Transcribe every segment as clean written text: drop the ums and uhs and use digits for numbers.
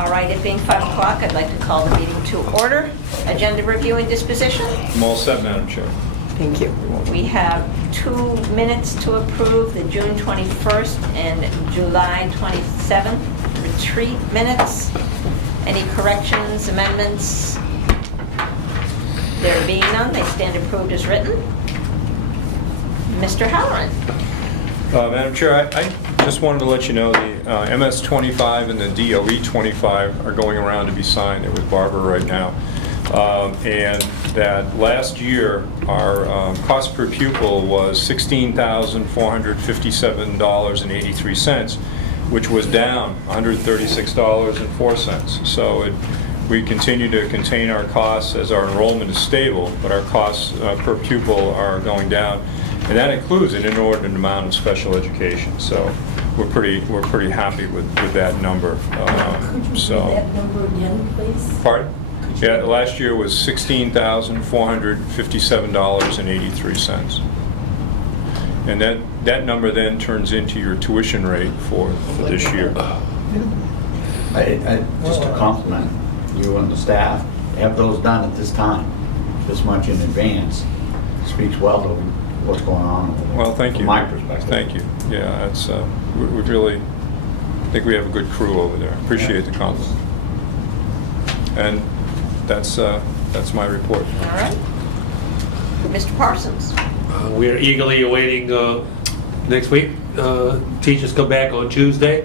All right, it being 5 o'clock, I'd like to call the meeting to order. Agenda review and disposition. I'm all set, Madam Chair. Thank you. We have 2 minutes to approve, the June 21st and July 27th retreat minutes. Any corrections, amendments? There being none, they stand approved as written. Mr. Halloran. Madam Chair, I just wanted to let you know the MS 25 and the DOE 25 are going around to be signed. They're with Barbara right now. And that last year, our cost per pupil was $16,457.83, which was down $136.04. So we continue to contain our costs as our enrollment is stable, but our costs per pupil are going down. And that includes an inordinate amount of special education. So we're pretty happy with that number. Could you say that number again, please? Pardon? Yeah, last year was $16,457.83. And that number then turns into your tuition rate for this year. Just to compliment you and the staff, have those done at this time, this much in advance, speaks well to what's going on. Well, thank you. From my perspective. Thank you. Yeah, it's we really think we have a good crew over there. Appreciate the compliment. And that's my report. All right. Mr. Parsons. We're eagerly awaiting next week. Teachers come back on Tuesday.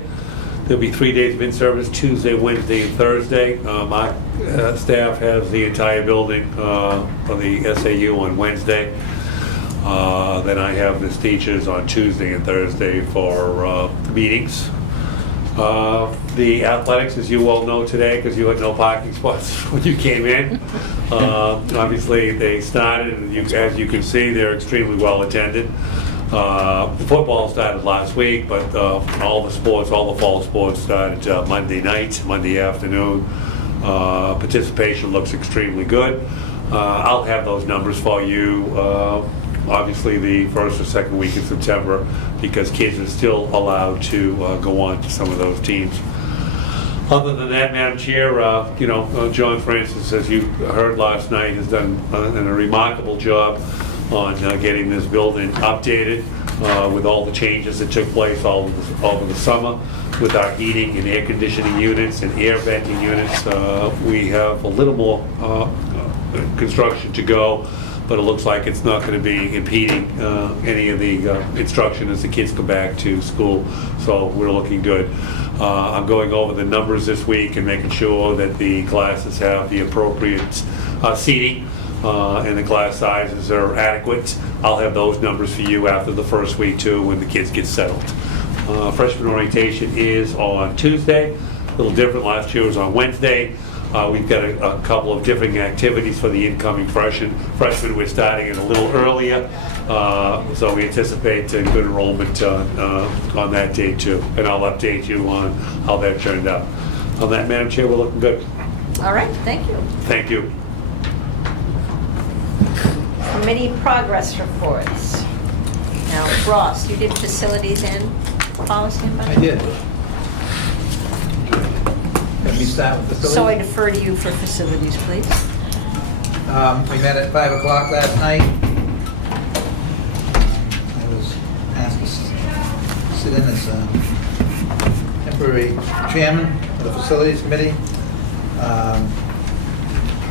There'll be 3 days of in-service, Tuesday, Wednesday, and Thursday. My staff has the entire building for the SAU on Wednesday. Then I have the teachers on Tuesday and Thursday for meetings. The athletics, as you all know today, because you had no parking spots when you came in. Obviously, they started, and as you can see, they're extremely well attended. Football started last week, but all the fall sports started Monday night, Monday afternoon. Participation looks extremely good. I'll have those numbers for you. Obviously, the first or second week in September, because kids are still allowed to go on to some of those teams. Other than that, Madam Chair, John Francis, as you heard last night, has done a remarkable job on getting this building updated with all the changes that took place over the summer with our heating and air conditioning units and air venting units. We have a little more construction to go, but it looks like it's not going to be impeding any of the instruction as the kids come back to school, so we're looking good. I'm going over the numbers this week and making sure that the classes have the appropriate seating and the class sizes are adequate. I'll have those numbers for you after the first week too, when the kids get settled. Freshman orientation is on Tuesday, a little different. Last year was on Wednesday. We've got a couple of different activities for the incoming freshmen. We're starting it a little earlier, so we anticipate good enrollment on that day too. And I'll update you on how that turned out. On that, Madam Chair, we're looking good. All right, thank you. Thank you. Committee progress reports. Now, Ross, you did facilities and policy and budget? I did. Let me start with facilities. So I defer to you for facilities, please. We met at 5 o'clock last night. I was asked to sit in as temporary chairman of the facilities committee.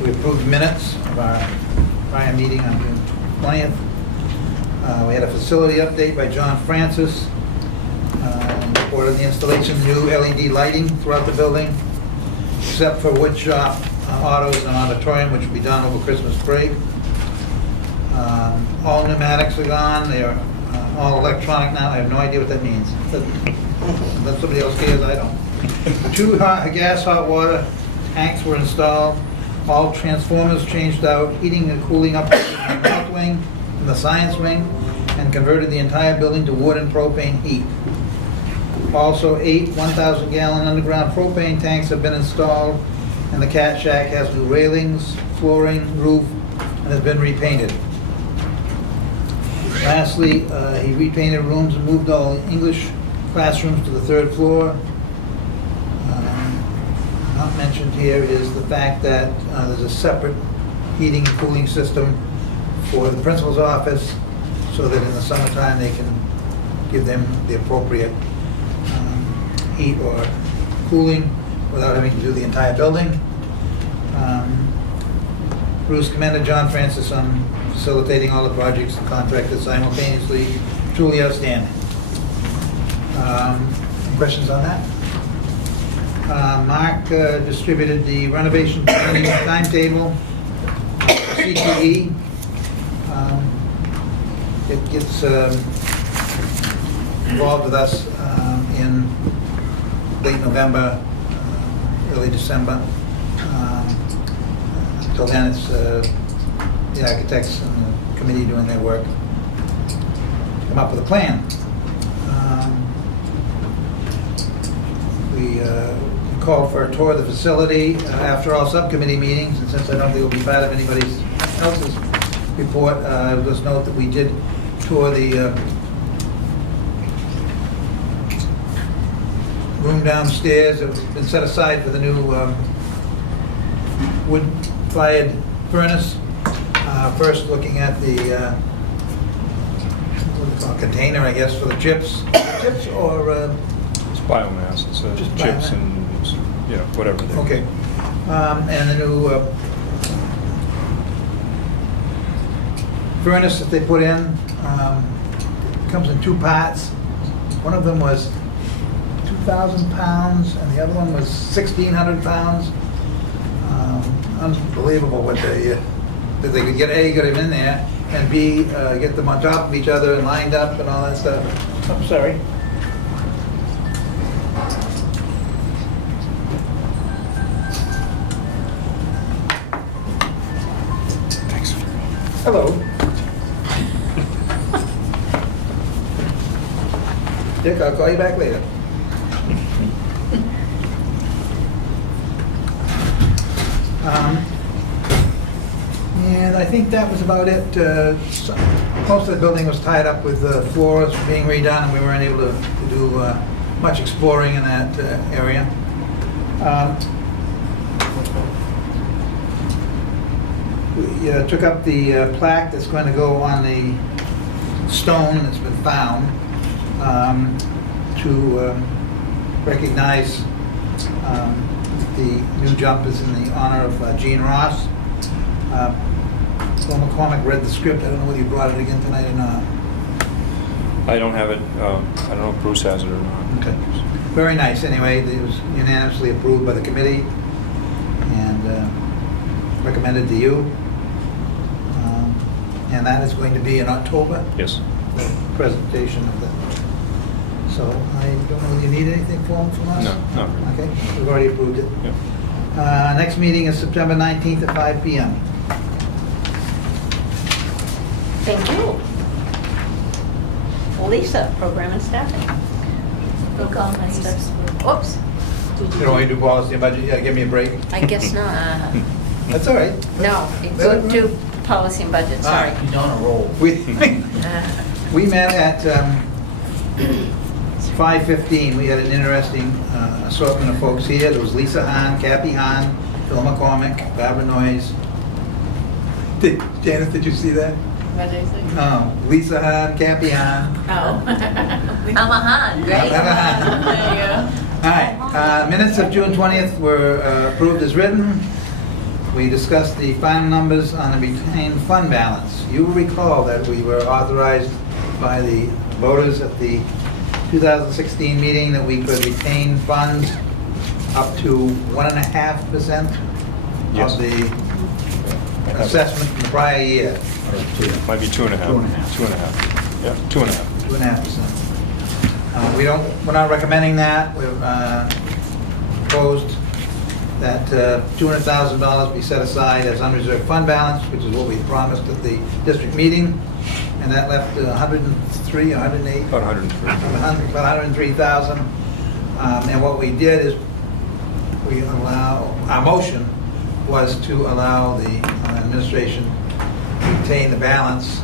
We approved minutes of our prior meeting on June 20th. We had a facility update by John Francis. Reported the installation of new LED lighting throughout the building, except for wood shop, autos, and auditorium, which will be done over Christmas break. All pneumatics are gone. They are all electronic now. I have no idea what that means. Let somebody else cares, I don't. 2 gas hot water tanks were installed. All transformers changed out. Heating and cooling upgraded in the north wing and the science wing, and converted the entire building to wood and propane heat. Also, 8 1,000-gallon underground propane tanks have been installed, and the Cat Shack has new railings, flooring, roof, and has been repainted. Lastly, he repainted rooms and moved all English classrooms to the 3rd floor. mentioned here is the fact that there's a separate heating and cooling system for the principal's office, so that in the summertime, they can give them the appropriate heat or cooling without having to do the entire building. Bruce commended John Francis on facilitating all the projects and contracted simultaneously. Truly outstanding. Any questions on that? Mark distributed the renovation planning timetable, CTE. It gets involved with us in late November, early December. Until then, it's the architects and the committee doing their work. Come up with a plan. We called for a tour of the facility after all subcommittee meetings, and since I don't think it will be part of anybody else's report, let's note that we did tour the room downstairs that has been set aside for the new wood-fired furnace. First looking at the what do they call it, container, I guess, for the chips. Chips or... It's biomass, it's Just chips biomass. and, you know, whatever. they- Okay. And the new furnace that they put in comes in two parts. One of them was 2,000 pounds, and the other one was 1,600 pounds. Unbelievable what that they could get get them in there, and B, get them on top of each other and lined up and all that stuff. I'm sorry. Thanks. Hello. Dick, I'll call you back later. And I think that was about it. Most of the building was tied up with floors being redone, and we weren't able to do much exploring in that area. We took up the plaque that's going to go on the stone that's been found to recognize the new jump is in the honor of Gene Ross. Phil McCormick read the script. I don't know whether you brought it again tonight or not. I don't have it, I don't know if Bruce has it or not. Okay. Very nice, anyway. It was unanimously approved by the committee and recommended to you. And that is going to be in October, Yes. the presentation of the... So I don't know, do you need anything from us? No, not really. Okay, we've already approved it. Yeah. Next meeting is September 19th at 5 p.m. Thank you. Lisa, program and staffing. Look, all my stuff's... Whoops, You don't want to do policy and budget? Yeah, give me a break. I guess not. That's all right. No, go to policy and budget, sorry. He's on a roll. We met at 5:15. We had an interesting assortment of folks here. There was Lisa Hahn, Kathy Hahn, Phil McCormick, Barbara Noyes. Janice, did you see that? What did I say? Oh, Lisa Hahn, Kathy Hahn. Oh. I'm a Han, great. There All right, minutes of June 20th were approved as written. We discussed the final numbers on the retained fund balance. You will recall that we were authorized by the voters at the 2016 meeting that we could retain funds up to 1.5% Yes. of the assessment from the prior year, Might be 2.5. 2.5. 2.5. Yeah, 2.5. 2.5%. We're not recommending that. We've proposed that $200,000 be set aside as unreserved fund balance, which is what we promised at the district meeting, and that left 103, 108, About 103. about 103,000. And what we did is we allow, our motion was to allow the administration to retain the balance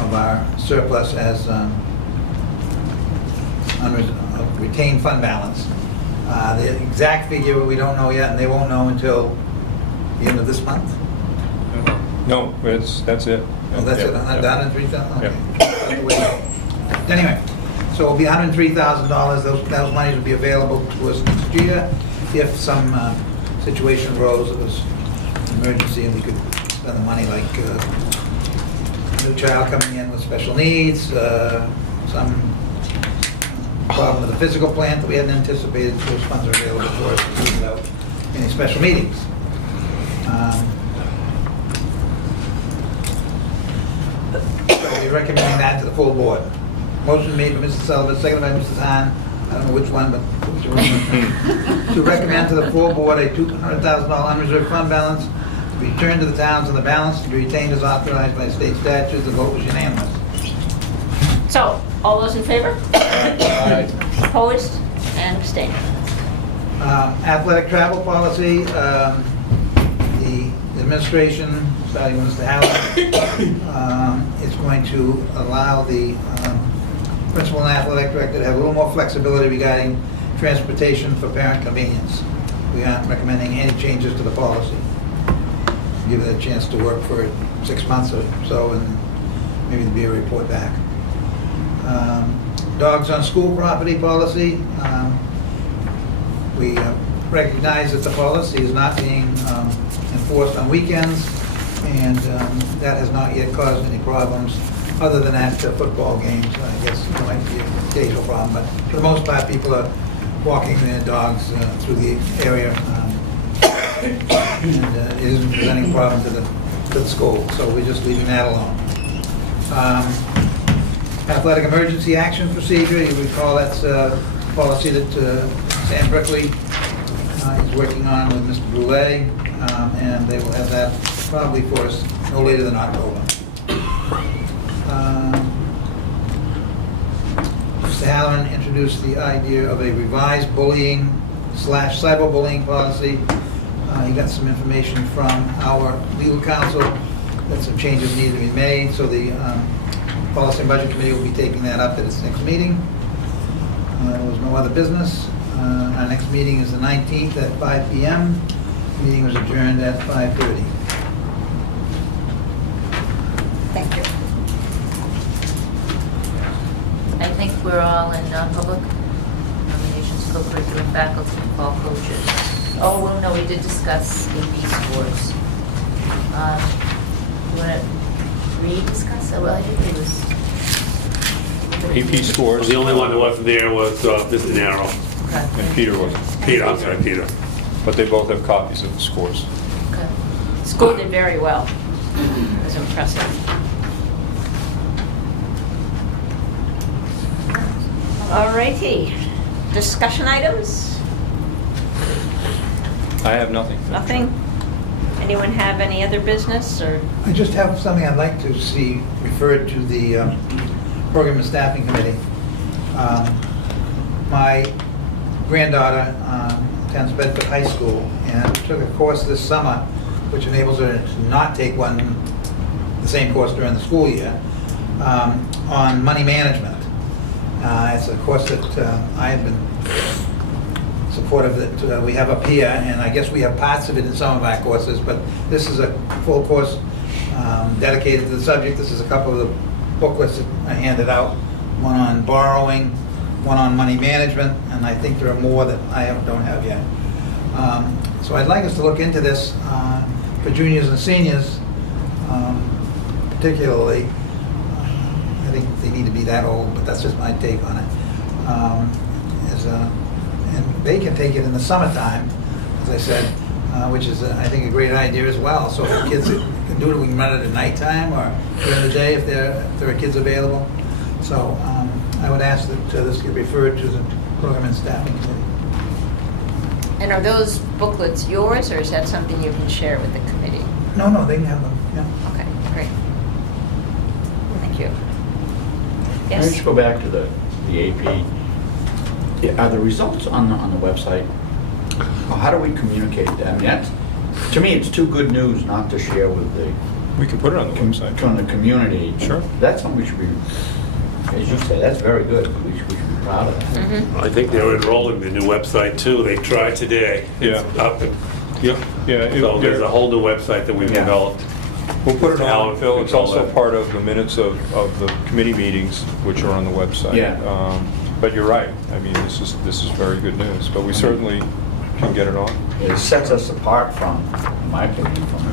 of our surplus as retained fund balance. The exact figure, we don't know yet, and they won't know until the end of this month. No, that's it. Oh, that's it, Yeah, the yeah. 103,000? Yeah. Okay. Anyway, so it'll be $103,000. Those monies will be available to us next year if some situation arose that was an emergency and we could spend the money, like a new child coming in with special needs, some problem with the physical plant that we hadn't anticipated. Those funds are available for us without any special meetings. I'll be recommending that to the full board. Motion made by Mr. Sullivan, seconded by Mrs. Hahn. I don't know which one, but whichever one. To recommend to the full board a $200,000 unreserved fund balance to be returned to the towns, and the balance to be retained as authorized by state statute. The vote was unanimous. So, all those in favor? Aye. Opposed and abstaining. Athletic travel policy, the administration, starting with Mr. Howard, is going to allow the principal and athletic director to have a little more flexibility regarding transportation for parent convenience. We aren't recommending any changes to the policy. Give it a chance to work for 6 months or so, and maybe there'll be a report back. Dogs on school property policy. We recognize that the policy is not being enforced on weekends, and that has not yet caused any problems, other than at football games. I guess it might be an occasional problem, but for the most part, people are walking their dogs through the area, and it isn't presenting a problem to the school, so we're just leaving that alone. Athletic emergency action procedure, you recall that's a policy that Sam Brickley is working on with Mr. Boulay, and they will have that probably for us no later than October. Mr. Halloran introduced the idea of a revised bullying/cyberbullying policy. He got some information from our legal counsel that some changes need to be made, so the Policy and Budget Committee will be taking that up at its next meeting. There was no other business. Our next meeting is the 19th at 5 p.m. The meeting was adjourned at 5:30. Thank you. I think we're all in public nominations, co-curricular faculty, and fall coaches. Oh, well, no, we did discuss AP scores. You want to re-discuss it? Well, I think it was... AP scores. The only one that wasn't there was Mr. Narrow. Okay. And Peter wasn't, Peter, I'm sorry, Peter. but they both have copies of the scores. Okay. School did very well. It was impressive. All righty. Discussion items? I have nothing. Nothing? Anyone have any other business, or? I just have something I'd like to see referred to the Program and Staffing Committee. My granddaughter attends Bedford High School and took a course this summer which enables her to not take the same course during the school year, on money management. It's a course that I have been supportive that we have up here, and I guess we have parts of it in some of our courses, but this is a full course dedicated to the subject. This is a couple of the booklets that I handed out, one on borrowing, one on money management, and I think there are more that I don't have yet. So I'd like us to look into this for juniors and seniors, particularly. I think they need to be that old, but that's just my take on it. And they can take it in the summertime, as I said, which is, I think, a great idea as well. So if kids can do it, we can run it at nighttime or during the day if there are kids available. So I would ask that this get referred to the Program and Staffing Committee. And are those booklets yours, or is that something you can share with the committee? No, they can have them, yeah. Okay, great. Thank you. Can I Yes? just go back to the AP? Are the results on the website? Or how do we communicate that? I mean, to me, it's too good news not to share with We can put it on the website. the community. Sure. That's something we should be, as you say, that's very good. We should be proud of that. Mhm. I think they're enrolling the new website too. They tried today. It's Yeah. up and, yep. Yeah, So there's a whole new website that we've Yeah. developed. We'll put it How on, it Phil. It's control also that. part of the minutes of the committee meetings, which are on the website. Yeah. But you're right. I mean, this is very good news, but we certainly can get it on. It sets us apart from, in my opinion, from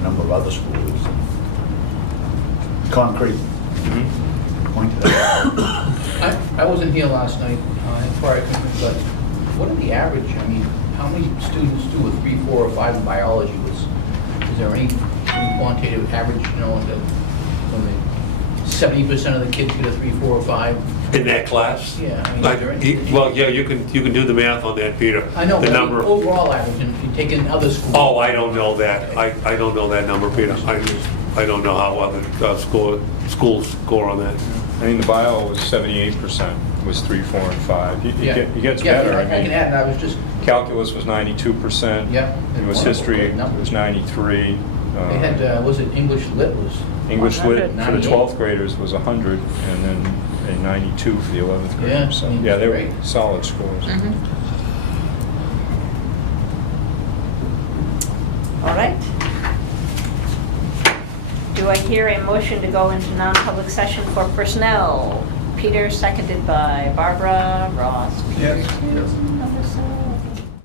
a number of other schools. Concrete. Pointed out. I wasn't here last night, prior to, but what are the average, I mean, how many students do a 3, 4, or 5 in biology? Is there any quantitative average, you know, that when 70% of the kids get a 3, 4, or 5? In that class? Yeah, I mean, Like, is there any- well, yeah, you can do the math on that, Peter. I know, The but number. overall average, and if you take in other schools. Oh, I don't know that. I don't know that number, Peter. I don't know how other schools score on that. I mean, the bio was 78%, was 3, 4, and 5. Yeah. It gets Yeah, better. I can add, I was just, Calculus was 92%. Yeah. It was Wonderful, history, great number. was 93. they had, was it English Lit was? English lit 100, for the 98. 12th graders was 100, and then a 92 for the 11th Yeah, graders. So, I mean, yeah, they were great. solid scores. Mhm. All right. Do I hear a motion to go into non-public session for personnel? Peter, seconded by Barbara. Ross? Yes. Peterson, Alyssa?